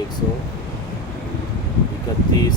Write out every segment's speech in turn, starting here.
131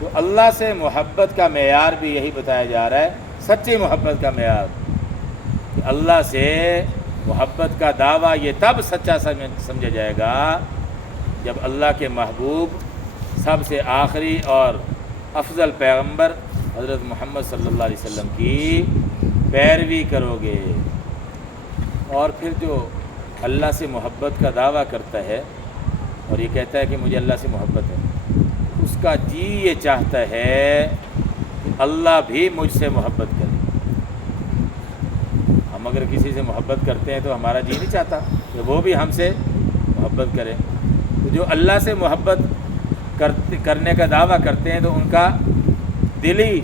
تو اللہ سے محبت کا معیار بھی یہی بتایا جا رہا ہے، سچی محبت کا معیار کہ اللہ سے محبت کا دعویٰ یہ تب سچا سمجھا جائے گا جب اللہ کے محبوب سب سے آخری اور افضل پیغمبر حضرت محمد صلی اللہ علیہ وسلم کی پیروی کرو گے۔ اور پھر جو اللہ سے محبت کا دعویٰ کرتا ہے اور یہ کہتا ہے کہ مجھے اللہ سے محبت ہے، اس کا جی یہ چاہتا ہے کہ اللہ بھی مجھ سے محبت کرے۔ ہم اگر کسی سے محبت کرتے ہیں تو ہمارا جی نہیں چاہتا کہ وہ بھی ہم سے محبت کرے۔ تو جو اللہ سے محبت کرنے کا دعویٰ کرتے ہیں تو ان کا دلی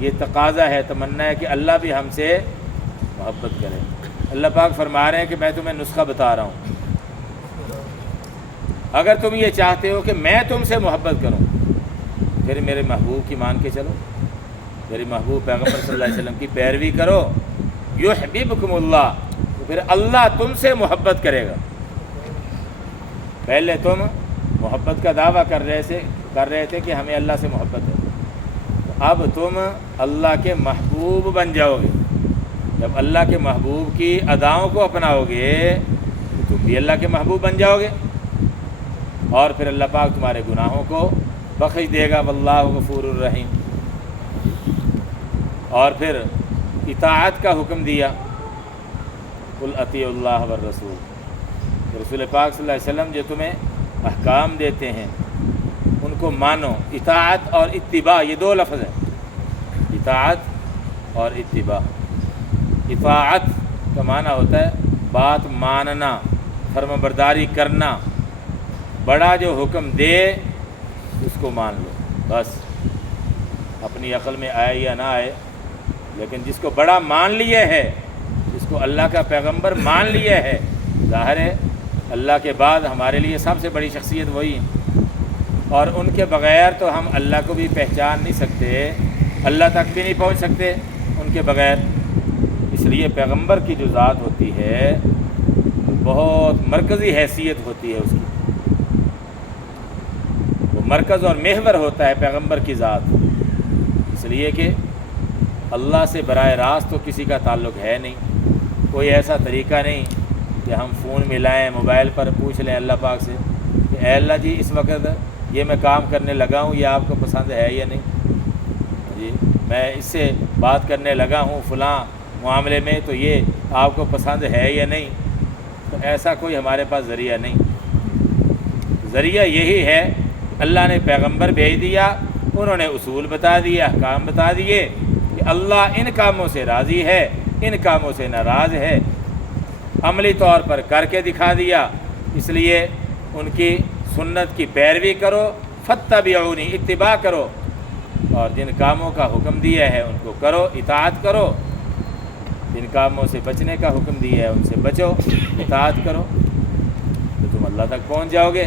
یہ تقاضا ہے، تمنا ہے کہ اللہ بھی ہم سے محبت کرے۔ اللہ پاک فرما رہے ہیں کہ میں تمہیں نسخہ بتا رہا ہوں، اگر تم یہ چاہتے ہو کہ میں تم سے محبت کروں پھر میرے محبوب کی مان کے چلو، میرے محبوب پیغمبر صلی اللہ علیہ وسلم کی پیروی کرو، یحببکم اللہ، تو پھر اللہ تم سے محبت کرے گا۔ پہلے تم محبت کا دعویٰ کر رہے تھے کہ ہمیں اللہ سے محبت ہے، اب تم اللہ کے محبوب بن جاؤ گے۔ جب اللہ کے محبوب کی اداؤں کو اپناؤ گے تو تم بھی اللہ کے محبوب بن جاؤ گے، اور پھر اللہ پاک تمہارے گناہوں کو بخش دے گا، واللہ غفور الرحیم۔ اور پھر اطاعت کا حکم دیا، قل اطیعوا اللہ والرسول، رسول پاک صلی اللہ علیہ وسلم جو تمہیں احکام دیتے ہیں ان کو مانو۔ اطاعت اور اتباع یہ دو لفظ ہیں، اطاعت اور اتباع۔ اطاعت کا معنی ہوتا ہے بات ماننا، فرما برداری کرنا، بڑا جو حکم دے اس کو مان لو، بس اپنی عقل میں آئے یا نہ آئے، لیکن جس کو بڑا مان لیے ہے، جس کو اللہ کا پیغمبر مان لیے ہے، ظاہر ہے اللہ کے بعد ہمارے لیے سب سے بڑی شخصیت وہی ہے، اور ان کے بغیر تو ہم اللہ کو بھی پہچان نہیں سکتے، اللہ تک بھی نہیں پہنچ سکتے ان کے بغیر۔ اس لیے پیغمبر کی جو ذات ہوتی ہے بہت مرکزی حیثیت ہوتی ہے اس کی، وہ مرکز اور محور ہوتا ہے پیغمبر کی ذات، اس لیے کہ اللہ سے براہ راست تو کسی کا تعلق ہے نہیں، کوئی ایسا طریقہ نہیں کہ ہم فون ملائیں، موبائل پر پوچھ لیں اللہ پاک سے کہ اے اللہ جی اس وقت یہ میں کام کرنے لگا ہوں، یہ آپ کو پسند ہے یا نہیں، جی میں اس سے بات کرنے لگا ہوں فلاں معاملے میں، تو یہ آپ کو پسند ہے یا نہیں۔ تو ایسا کوئی ہمارے پاس ذریعہ نہیں، ذریعہ یہی ہے اللہ نے پیغمبر بھیج دیا، انہوں نے اصول بتا دیے، احکام بتا دیے کہ اللہ ان کاموں سے راضی ہے، ان کاموں سے ناراض ہے، عملی طور پر کر کے دکھا دیا، اس لیے ان کی سنت کی پیروی کرو، فاتبعونی، اتباع کرو، اور جن کاموں کا حکم دیا ہے ان کو کرو، اطاعت کرو، جن کاموں سے بچنے کا حکم دیا ہے ان سے بچو، اطاعت کرو، تو تم اللہ تک پہنچ جاؤ گے،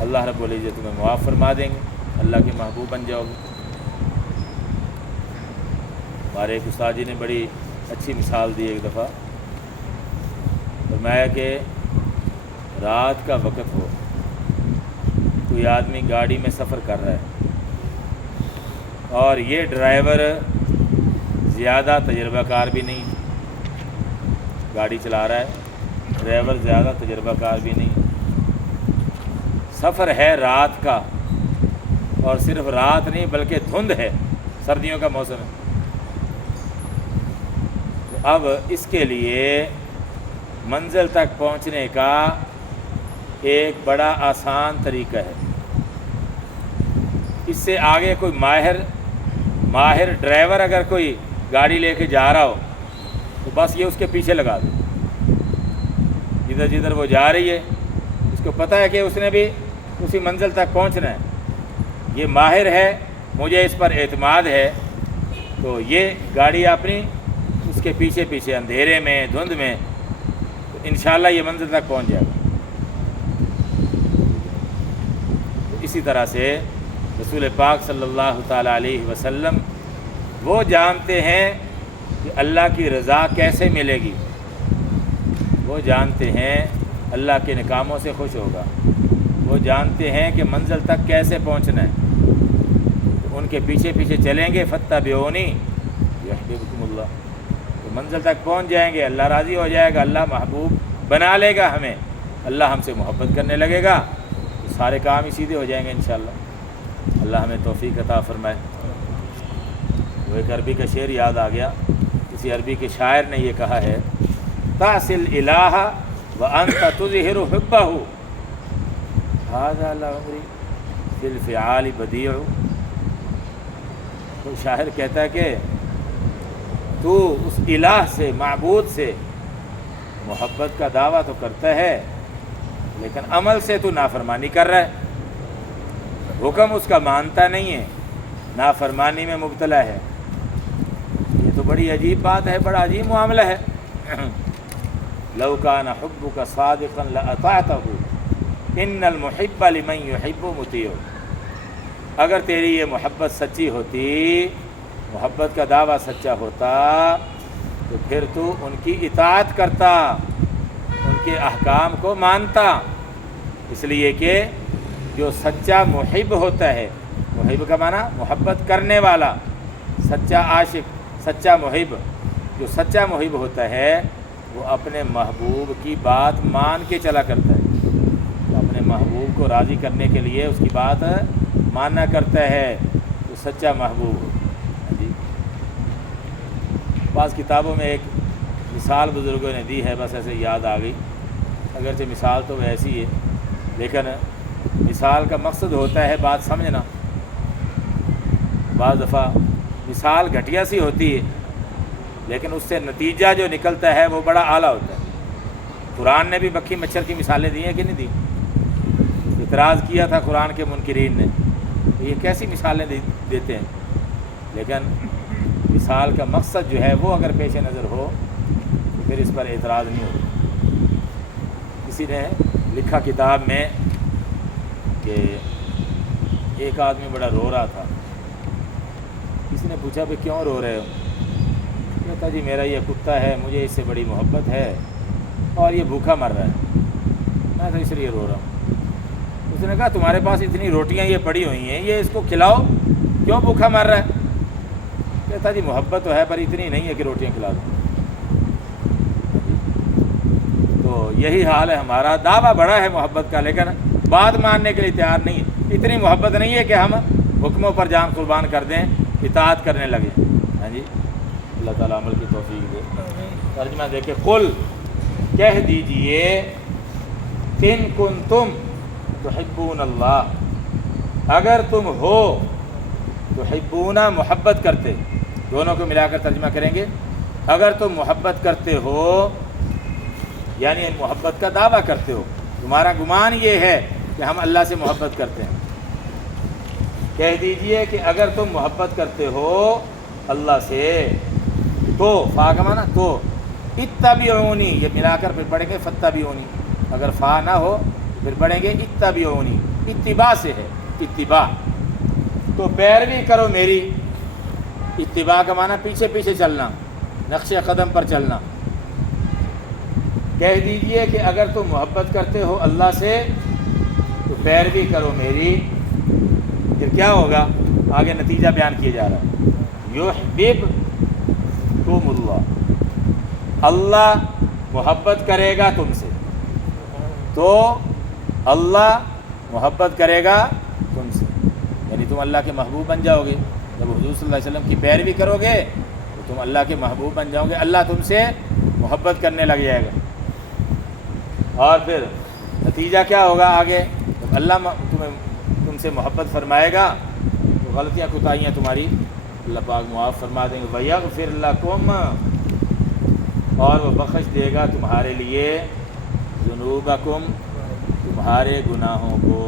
اللہ رب العزت تمہیں معاف فرما دیں گے، اللہ کے محبوب بن جاؤ گے۔ ہمارے ایک استاد جی نے بڑی اچھی مثال دی ایک دفعہ، فرمایا کہ رات کا وقت ہو، کوئی آدمی گاڑی میں سفر کر رہا ہے اور یہ ڈرائیور زیادہ تجربہ کار بھی نہیں، گاڑی چلا رہا ہے ڈرائیور زیادہ تجربہ کار بھی نہیں، سفر ہے رات کا، اور صرف رات نہیں بلکہ دھند ہے، سردیوں کا موسم ہے۔ اب اس کے لیے منزل تک پہنچنے کا ایک بڑا آسان طریقہ ہے، اس سے آگے کوئی ماہر ڈرائیور اگر کوئی گاڑی لے کے جا رہا ہو تو بس یہ اس کے پیچھے لگا دو، جدھر جدھر وہ جا رہی ہے اس کو پتہ ہے کہ اس نے بھی اسی منزل تک پہنچنا ہے، یہ ماہر ہے، مجھے اس پر اعتماد ہے، تو یہ گاڑی اپنی اس کے پیچھے پیچھے اندھیرے میں دھند میں تو انشاءاللہ یہ منزل تک پہنچ جائے گا۔ اسی طرح سے رسول پاک صلی اللہ تعالیٰ علیہ وسلم وہ جانتے ہیں کہ اللہ کی رضا کیسے ملے گی، وہ جانتے ہیں اللہ کے نکاموں سے خوش ہوگا، وہ جانتے ہیں کہ منزل تک کیسے پہنچنا ہے، تو ان کے پیچھے پیچھے چلیں گے فاتبعونی یحببکم اللہ، تو منزل تک پہنچ جائیں گے، اللہ راضی ہو جائے گا، اللہ محبوب بنا لے گا ہمیں، اللہ ہم سے محبت کرنے لگے گا، تو سارے کام ہی سیدھے ہو جائیں گے انشاءاللہ۔ اللہ ہمیں توفیق عطا فرمائے۔ وہ ایک عربی کا شعر یاد آ گیا، کسی عربی کے شاعر نے یہ کہا ہے، تعصی الالہ وانت تظہر حبہ ھذا لعمری فی الفعال بدیع۔ تو شاعر کہتا ہے کہ تو اس الہ سے، معبود سے محبت کا دعویٰ تو کرتا ہے، لیکن عمل سے تو نافرمانی کر رہا ہے، حکم اس کا مانتا نہیں ہے، نافرمانی میں مبتلا ہے۔ یہ تو بڑی عجیب بات ہے، بڑا عجیب معاملہ ہے۔ لو کان حبک صادقا لاطعتہ ان المحب لمن یحب مطیع۔ اگر تیری یہ محبت سچی ہوتی، محبت کا دعویٰ سچا ہوتا، تو پھر تو ان کی اطاعت کرتا، ان کے احکام کو مانتا، اس لیے کہ جو سچا محب ہوتا ہے، محب کا معنی محبت کرنے والا، سچا عاشق، سچا محب، جو سچا محب ہوتا ہے وہ اپنے محبوب کی بات مان کے چلا کرتا ہے، وہ اپنے محبوب کو راضی کرنے کے لیے اس کی بات ماننا کرتا ہے، وہ سچا محبوب ہو۔ جی بعض کتابوں میں ایک مثال بزرگوں نے دی ہے، بس ایسے یاد آ گئی، اگرچہ مثال تو ایسی ہے لیکن مثال کا مقصد ہوتا ہے بات سمجھنا۔ بعض دفعہ مثال گھٹیا سی ہوتی ہے لیکن اس سے نتیجہ جو نکلتا ہے وہ بڑا اعلیٰ ہوتا ہے۔ قرآن نے بھی مکھی مچھر کی مثالیں دی ہیں کہ نہیں دی؟ اعتراض کیا تھا قرآن کے منکرین نے، یہ کیسی مثالیں دیتے ہیں، لیکن مثال کا مقصد جو ہے وہ اگر پیش نظر ہو تو پھر اس پر اعتراض نہیں ہوتا۔ کسی نے لکھا کتاب میں کہ ایک آدمی بڑا رو رہا تھا، کسی نے پوچھا کہ کیوں رو رہے ہو؟ کہتا جی میرا یہ کتا ہے، مجھے اس سے بڑی محبت ہے اور یہ بھوکا مر رہا ہے، میں تو اس لیے رو رہا ہوں۔ اس نے کہا تمہارے پاس اتنی روٹیاں یہ پڑی ہوئی ہیں، یہ اس کو کھلاؤ، کیوں بھوکا مر رہا ہے؟ کہتا جی محبت تو ہے پر اتنی نہیں ہے کہ روٹیاں کھلا دوں۔ تو یہی حال ہے ہمارا، دعویٰ بڑا ہے محبت کا لیکن بات ماننے کے لیے تیار نہیں ہے، اتنی محبت نہیں ہے کہ ہم حکموں پر جان قربان کر دیں، اطاعت کرنے لگے۔ ہاں جی، اللہ تعالیٰ عمل کی توفیق دے۔ ترجمہ دیکھیں، قل کہہ دیجئے، ان کنتم تحبون اللہ، اگر تم ہو تحبون محبت کرتے، دونوں کو ملا کر ترجمہ کریں گے، اگر تم محبت کرتے ہو یعنی محبت کا دعویٰ کرتے ہو، تمہارا گمان یہ ہے کہ ہم اللہ سے محبت کرتے ہیں، کہہ دیجئے کہ اگر تم محبت کرتے ہو اللہ سے تو، فا کا معنی تو، اتبعونی، یہ ملا کر پھر پڑھیں گے فاتبعونی، اگر فا نہ ہو تو پھر پڑھیں گے اتبعونی، اتباع سے ہے، اتباع، تو پیروی کرو میری۔ اتباع کا معنی پیچھے پیچھے چلنا، نقش قدم پر چلنا۔ کہہ دیجئے کہ اگر تم محبت کرتے ہو اللہ سے تو پیروی کرو میری۔ پھر کیا ہوگا؟ آگے نتیجہ بیان کیا جا رہا ہے، یحببکم اللہ، اللہ محبت کرے گا تم سے، تو اللہ محبت کرے گا تم سے، یعنی تم اللہ کے محبوب بن جاؤ گے۔ جب حضور صلی اللہ علیہ وسلم کی پیروی کرو گے تو تم اللہ کے محبوب بن جاؤ گے، اللہ تم سے محبت کرنے لگ جائے گا۔ اور پھر نتیجہ کیا ہوگا آگے؟ جب اللہ تم سے محبت فرمائے گا تو غلطیاں کوتاہیاں تمہاری اللہ پاک معاف فرما دیں گے، وَيَغْفِرْ لَكُمْ، اور وہ بخش دے گا تمہارے لیے، ذُنُوبَكُمْ، تمہارے گناہوں کو۔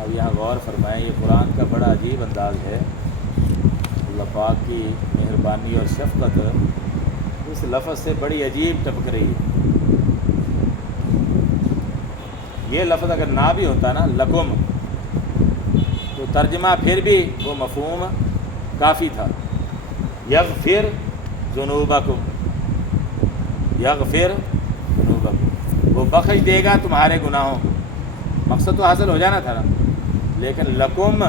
اب یہاں غور فرمائیں، یہ قرآن کا بڑا عجیب انداز ہے، اللہ پاک کی مہربانی اور شفقت اس لفظ سے بڑی عجیب ٹپک رہی ہے۔ یہ لفظ اگر نہ بھی ہوتا نا لکم تو ترجمہ پھر بھی وہ مفہوم کافی تھا، یغفر ذنوبکم، یغفر ذنوبکم، وہ بخش دے گا تمہارے گناہوں کو، مقصد تو حاصل ہو جانا تھا نا، لیکن لکم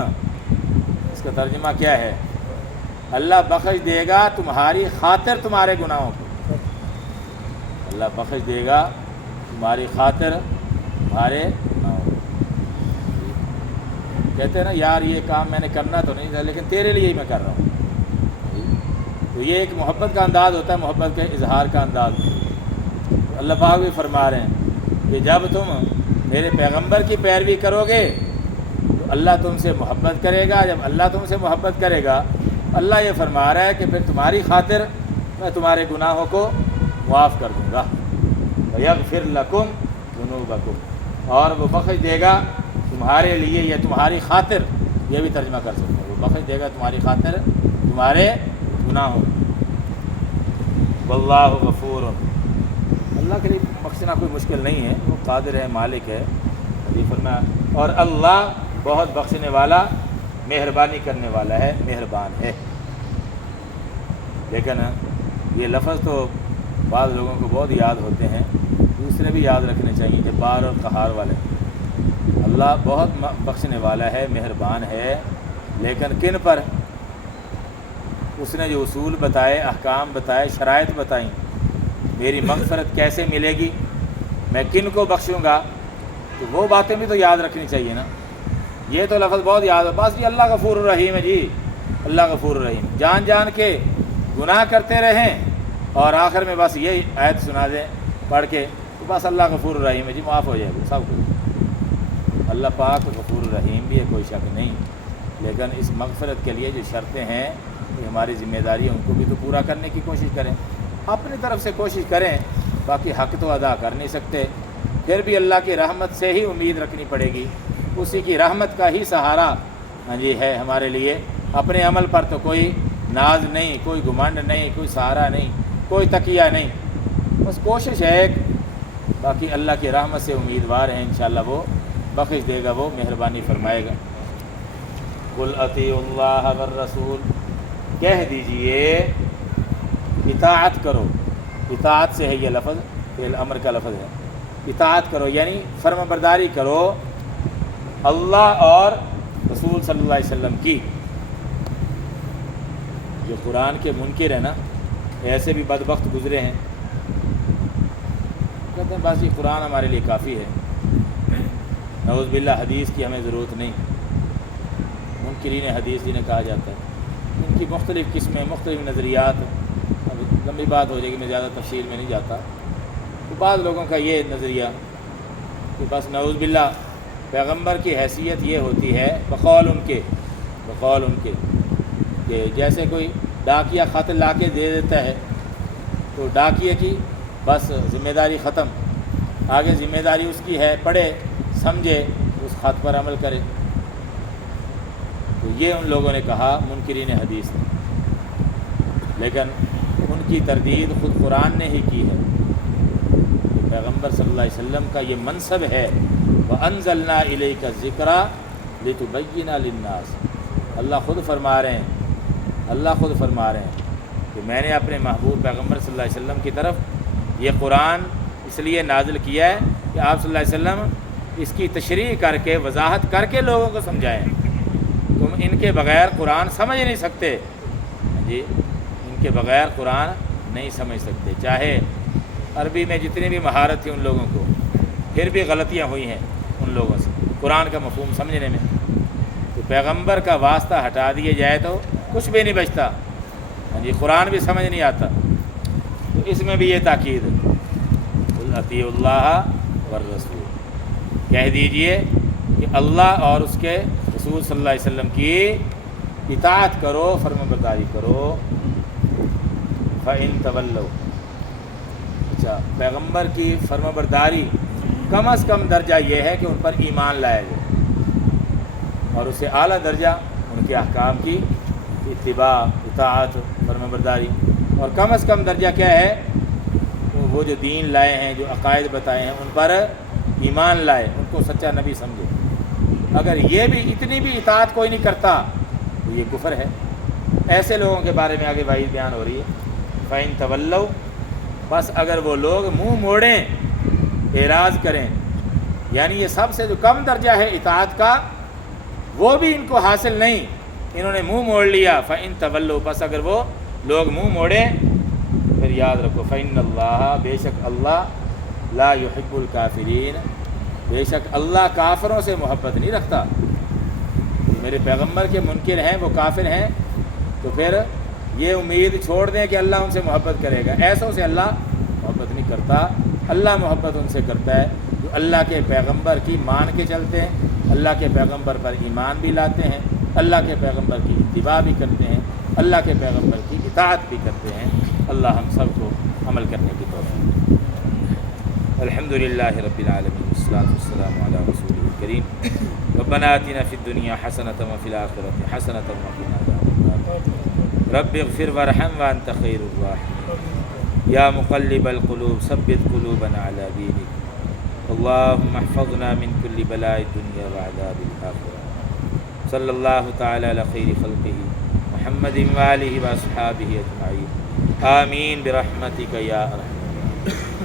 اس کا ترجمہ کیا ہے؟ اللہ بخش دے گا تمہاری خاطر تمہارے گناہوں کو، اللہ بخش دے گا تمہاری خاطر تمہارے گناہوں کو۔ کہتے ہیں نا یار یہ کام میں نے کرنا تو نہیں تھا لیکن تیرے لیے ہی میں کر رہا ہوں، تو یہ ایک محبت کا انداز ہوتا ہے، محبت کے اظہار کا انداز۔ اللہ پاک بھی فرما رہے ہیں کہ جب تم میرے پیغمبر کی پیروی کرو گے تو اللہ تم سے محبت کرے گا، جب اللہ تم سے محبت کرے گا اللہ یہ فرما رہا ہے کہ پھر تمہاری خاطر میں تمہارے گناہوں کو معاف کر دوں گا، وَيَغْفِرْ لَكُمْ ذُنُوبَكُمْ، اور وہ بخش دے گا تمہارے لیے یا تمہاری خاطر، یہ بھی ترجمہ کر سکتے ہیں، وہ بخش دے گا تمہاری خاطر تمہارے گناہوں۔ واللہ غفور، اللہ کے لیے بخشنا کوئی مشکل نہیں ہے، وہ قادر ہے، مالک ہے، یہ فرمایا، اور اللہ بہت بخشنے والا مہربانی کرنے والا ہے، مہربان ہے۔ لیکن یہ لفظ تو بعض لوگوں کو بہت یاد ہوتے ہیں، دوسرے بھی یاد رکھنے چاہیے، جبار اور قہار والے۔ اللہ بہت بخشنے والا ہے، مہربان ہے، لیکن کن پر؟ اس نے جو اصول بتائے، احکام بتائے، شرائط بتائیں، میری مغفرت کیسے ملے گی، میں کن کو بخشوں گا، تو وہ باتیں بھی تو یاد رکھنی چاہیے نا۔ یہ تو لفظ بہت یاد ہے، بس جی اللہ غفور الرحیم ہے، جی اللہ غفور الرحیم، جان جان کے گناہ کرتے رہیں اور آخر میں بس یہ آیت سنا دیں پڑھ کے، تو بس اللہ غفور الرحیم ہے جی، معاف ہو جائے گا سب کچھ۔ اللہ پاک غفور الرحیم بھی ہے، کوئی شک نہیں، لیکن اس مغفرت کے لیے جو شرطیں ہیں کہ ہماری ذمہ داری ہے ان کو بھی تو پورا کرنے کی کوشش کریں، اپنی طرف سے کوشش کریں، باقی حق تو ادا کر نہیں سکتے، پھر بھی اللہ کی رحمت سے ہی امید رکھنی پڑے گی، اسی کی رحمت کا ہی سہارا جی ہے ہمارے لیے، اپنے عمل پر تو کوئی ناز نہیں، کوئی گھمنڈ نہیں، کوئی سہارا نہیں، کوئی تکیہ نہیں، بس کوشش ہے ایک، باقی اللہ کی رحمت سے امیدوار ہیں، انشاءاللہ وہ بخش دے گا، وہ مہربانی فرمائے گا۔ قُلْ اطیعوا اللَّهَ وَالرَّسُولَ، کہہ دیجئے اطاعت کرو، اطاعت سے ہے یہ لفظ، فعل امر کا لفظ ہے، اطاعت کرو یعنی فرما برداری کرو اللہ اور رسول صلی اللہ علیہ وسلم کی۔ جو قرآن کے منکر ہیں نا، ایسے بھی بدبخت گزرے ہیں، کہتے ہیں بس یہ قرآن ہمارے لیے کافی ہے، نعوذ باللہ حدیث کی ہمیں ضرورت نہیں۔ منکرین حدیث جنہیں کہا جاتا ہے، ان کی مختلف قسمیں، مختلف نظریات، اب لمبی بات ہو جائے گی، میں زیادہ تفصیل میں نہیں جاتا، تو بعض لوگوں کا یہ نظریہ کہ بس نعوذ باللہ پیغمبر کی حیثیت یہ ہوتی ہے بقول ان کے کہ جیسے کوئی ڈاکیہ خط لا کے دے دیتا ہے تو ڈاکیے کی بس ذمہ داری ختم، آگے ذمہ داری اس کی ہے، پڑھے سمجھے اس خط پر عمل کرے، تو یہ ان لوگوں نے کہا منکرین حدیث نے، لیکن ان کی تردید خود قرآن نے ہی کی ہے، پیغمبر صلی اللہ علیہ وسلم کا یہ منصب ہے، وَأَنزَلْنَا إِلَيْكَ الذِّكْرَ لِتُبَيِّنَ لِلنَّاسِ، اللہ خود فرما رہے ہیں کہ میں نے اپنے محبوب پیغمبر صلی اللہ علیہ وسلم کی طرف یہ قرآن اس لیے نازل کیا ہے کہ آپ صلی اللہ علیہ وسلم اس کی تشریح کر کے، وضاحت کر کے لوگوں کو سمجھائیں، تم ان کے بغیر قرآن سمجھ نہیں سکتے، جی ان کے بغیر قرآن نہیں سمجھ سکتے، چاہے عربی میں جتنی بھی مہارت تھی ان لوگوں کو، پھر بھی غلطیاں ہوئی ہیں ان لوگوں سے قرآن کا مفہوم سمجھنے میں، تو پیغمبر کا واسطہ ہٹا دیے جائے تو کچھ بھی نہیں بچتا، جی قرآن بھی سمجھ نہیں آتا، تو اس میں بھی یہ تاکید ہے، قُلْ اطیعوا اللَّهَ وَالرَّسُولَ، کہہ دیجئے کہ اللہ اور اس کے رسول صلی اللہ علیہ وسلم کی اطاعت کرو، فرما برداری کرو، فَإِن تَوَلَّوْا، اچھا پیغمبر کی فرما برداری کم از کم درجہ یہ ہے کہ ان پر ایمان لایا جائے، اور اس سے اعلیٰ درجہ ان کے احکام کی اتباع، اطاعت، فرما برداری، اور کم از کم درجہ کیا ہے، وہ جو دین لائے ہیں، جو عقائد بتائے ہیں، ان پر ایمان لائے، ان کو سچا نبی سمجھے۔ اگر یہ بھی اتنی بھی اطاعت کوئی نہیں کرتا تو یہ کفر ہے۔ ایسے لوگوں کے بارے میں آگے وعید بیان ہو رہی ہے، فَإِن تَوَلَّوْا، بس اگر وہ لوگ منہ موڑیں، اعراض کریں، یعنی یہ سب سے جو کم درجہ ہے اطاعت کا وہ بھی ان کو حاصل نہیں، انہوں نے منہ موڑ لیا فَإِن تَوَلُّوا، بس اگر وہ لوگ منہ موڑیں پھر یاد رکھو فَإِنَّ اللَّهَ، بے شک اللہ لا يحب الکافرین، بے شک اللہ کافروں سے محبت نہیں رکھتا۔ میرے پیغمبر کے منکر ہیں، وہ کافر ہیں، تو پھر یہ امید چھوڑ دیں کہ اللہ ان سے محبت کرے گا، ایسوں سے اللہ محبت نہیں کرتا۔ اللہ محبت ان سے کرتا ہے جو اللہ کے پیغمبر کی مان کے چلتے ہیں، اللہ کے پیغمبر پر ایمان بھی لاتے ہیں، اللہ کے پیغمبر کی اتباع بھی کرتے ہیں، اللہ کے پیغمبر کی اطاعت بھی کرتے ہیں۔ اللہ ہم سب کو عمل کرنے کی توفیق۔ الحمدللہ رب العالمین، والصلاۃ والسلام علی رسول الکریم۔ ربنا آتنا فی الدنیا حسنۃ وفی الآخرۃ حسنۃ وقنا عذاب النار۔ رب اغفر وارحم وانت خیر الراحمین۔ یا مقلب القلوب ثبت قلوبنا علی دینک۔ اللہم احفظنا من کل بلاء الدنیا وعذاب الآخرہ۔ صلی اللہ تعالی علی خیر خلقہ محمد وآلہ واصحابہ اجمعین، آمین برحمتک یا ارحم الراحمین۔